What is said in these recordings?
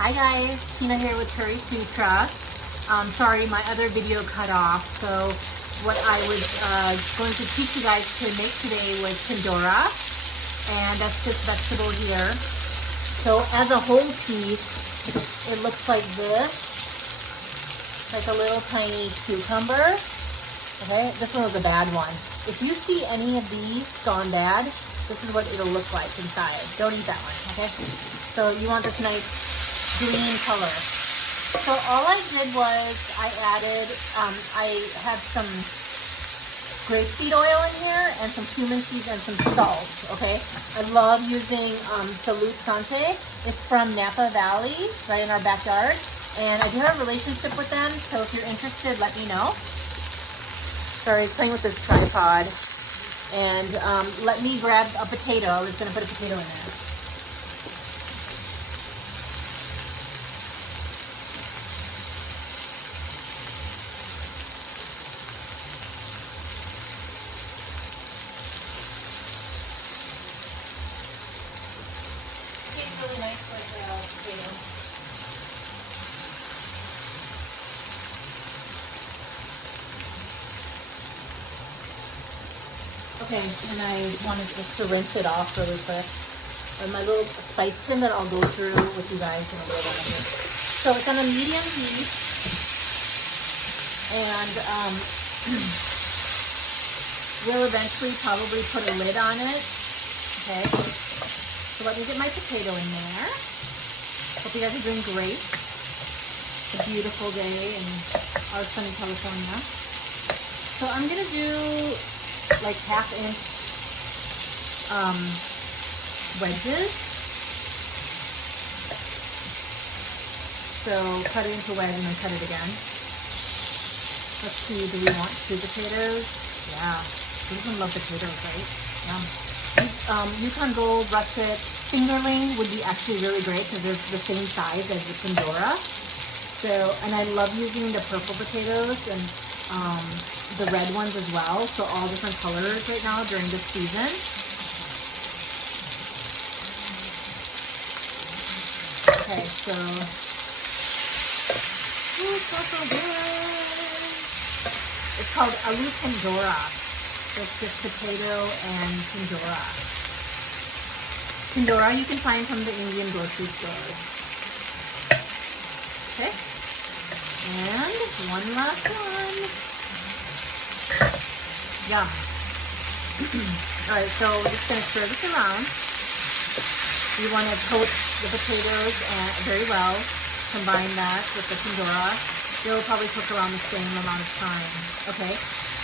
Hi guys, Tina here with Currysutra. Sorry, my other video cut off. So what I was going to teach you guys to make today was Tindora, and that's this vegetable here. So as a whole piece, it looks like this, like a little tiny cucumber. Okay, this one was a bad one. If you see any of these gone bad, this is what it'll look like inside. Don't eat that one, okay? So you want this nice green color. So all I did was I added, I had some grapeseed oil in here and some cumin seeds and some salt, okay? I love using Alloo. It's from Napa Valley, right in our backyard. And I do have a relationship with them, so if you're interested, let me know. Sorry, I was playing with this tripod. And let me grab a potato. I was gonna put a potato in there. Really nice like potato. Okay, and I wanted just to rinse it off really quick. And my little spice tin that I'll go through with you guys in a little bit. So it's on a medium heat, and we'll eventually probably put a lid on it. Okay. So let me get my potato in there. Hope you guys are doing great. It's a beautiful day in our sunny California. So I'm gonna do like 1/2 inch wedges. So cut it into wedge and then cut it again. Let's see, do we want 2 potatoes? Yeah, everyone loves potatoes, right? Yeah. Yukon Gold, russet, fingerling would be actually really great because they're the same size as the Tindora. So, and I love using the purple potatoes and the red ones as well. So all different colors right now during this season. Okay, so, ooh, so good. It's called Alloo Tindora. It's just potato and Tindora. Tindora you can find from the Indian grocery stores. Okay. And one last one. Yum. Alright, so we're just going to stir this around. You want to coat the potatoes very well. Combine that with the Tindora. It'll probably cook around the same amount of time. Okay.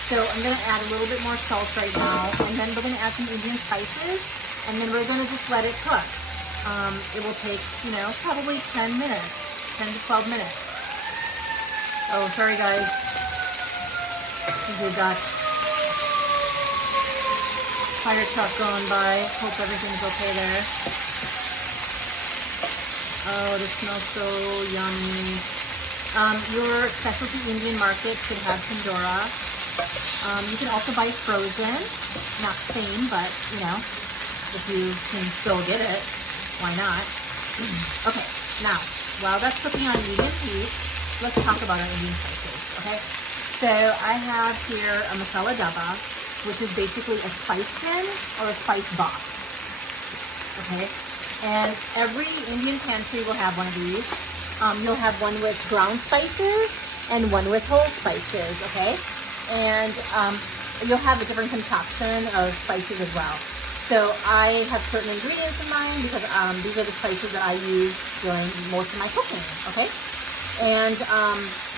So I'm going to add a little bit more salt right now, and then we're going to add some Indian spices, and then we're going to just let it cook. It will take, you know, probably 10 minutes, 10 to 12 minutes. Oh, sorry guys. We've got fire truck going by. Hope everything's okay there. Oh, this smells so yummy. Your specialty Indian market should have Tindora. You can also buy frozen, not the same, but you know, if you can still get it, why not? Okay, now, while that's cooking on medium heat, let's talk about our Indian spices, okay? So I have here a masala daba, which is basically a spice tin or a spice box, okay? And every Indian pantry will have one of these. You'll have one with ground spices and one with whole spices, okay? And you'll have a different concoction of spices as well. So I have certain ingredients in mind because these are the spices that I use during most of my cooking, okay? And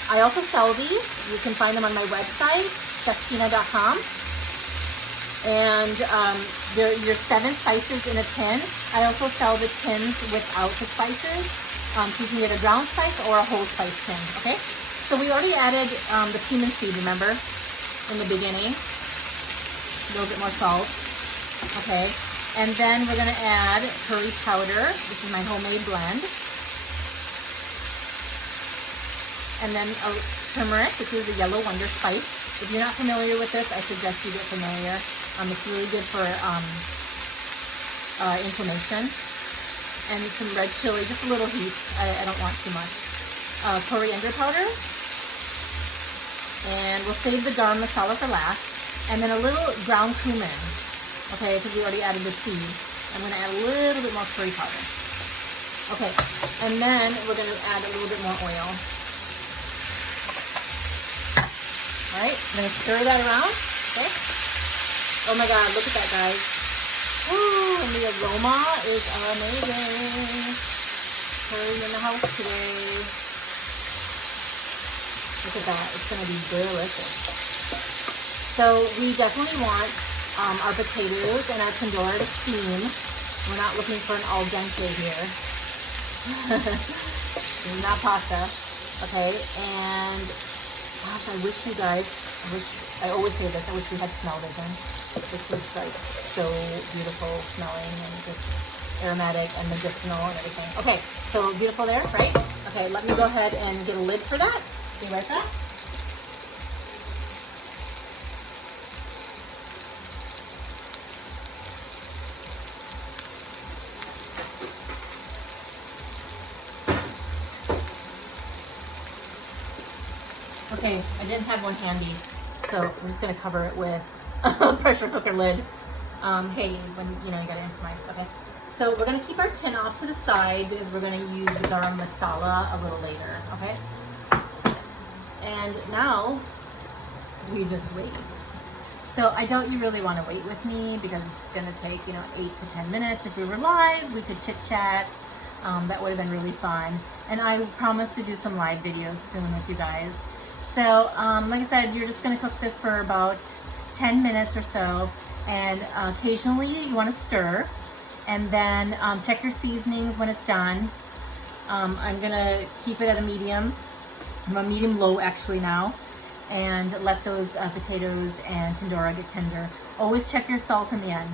I also sell these. You can find them on my website, cheftina.com. And they're your 7 spices in a tin. I also sell the tins without the spices. So you can get a ground spice or a whole spice tin, okay? So we already added the cumin seed, remember, in the beginning. A little bit more salt, okay? And then we're gonna add curry powder. This is my homemade blend. And then turmeric, which is a yellow wonder spice. If you're not familiar with this, I suggest you get familiar. It's really good for inflammation. and some red chili, just a little heat. I don't want too much. Coriander powder. And we'll save the garam masala for last. And then a little ground cumin. Okay, because we already added the seeds. I'm going to add a little bit more curry powder. Okay, and then we're going to add a little bit more oil. All right, I'm going to stir that around. Okay. Oh my God, look at that, guys. Woo, and the aroma is amazing. Curry in the house today. Look at that, it's gonna be delicious. So we definitely want our potatoes and our Tindora to steam. We're not looking for an al dente here. Not pasta, okay? And gosh, I wish you guys, I always say this, I wish we had smell vision. This is like so beautiful smelling and just aromatic and medicinal and everything. Okay, so beautiful there, right? Okay, let me go ahead and get a lid for that. Be right back. Okay, I didn't have one handy, so I'm just gonna cover it with a pressure cooker lid. Hey, when you know you gotta improvise. Okay, so we're gonna keep our tin off to the side because we're gonna use the garam masala a little later. Okay. And now we just wait. So I doubt you really want to wait with me because it's going to take, 8 to 10 minutes. If we were live, we could chit chat. That would have been really fun. And I promise to do some live videos soon with you guys. So like I said, you're just going to cook this for about 10 minutes or so. And occasionally you want to stir. And then check your seasonings when it's done. I'm going to keep it at a medium. I'm on medium-low actually now, and let those potatoes and Tindora get tender. Always check your salt in the end.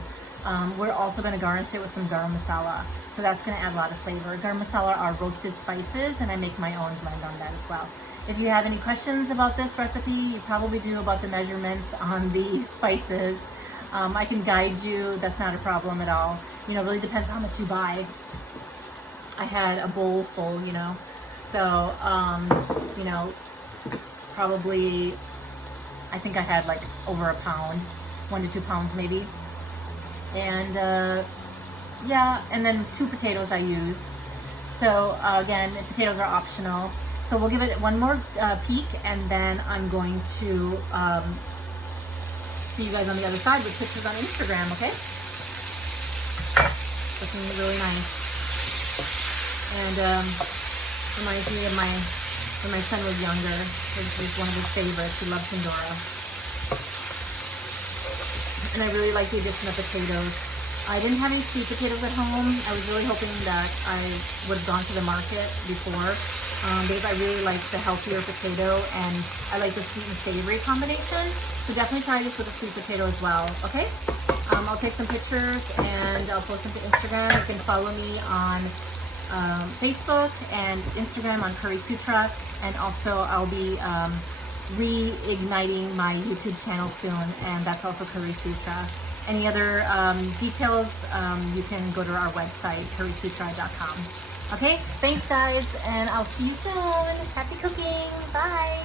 We're also going to garnish it with some garam masala, so that's going to add a lot of flavor. Garam masala are roasted spices, and I make my own blend on that as well. If you have any questions about this recipe, you probably do about the measurements on the spices. I can guide you. That's not a problem at all. It really depends how much you buy. I had a bowl full, So, probably, I think I had like over a pound, 1 to 2 pounds maybe. And yeah, and then 2 potatoes I used. So again, the potatoes are optional. So we'll give it one more peek, and then I'm going to see you guys on the other side with pictures on Instagram, okay? Looking really nice. And reminds me of when my son was younger. It was one of his favorites. He loved Tindora. And I really like the addition of potatoes. I didn't have any sweet potatoes at home. I was really hoping that I would have gone to the market before because I really like the healthier potato and I like the sweet and savory combination. So definitely try this with a sweet potato as well, okay? I'll take some pictures and I'll post them to Instagram. You can follow me on Facebook and Instagram on Currysutra, and also I'll be reigniting my YouTube channel soon, and that's also Currysutra. Any other details, you can go to our website, currysutra.com. Okay, thanks guys, and I'll see you soon. Happy cooking. Bye.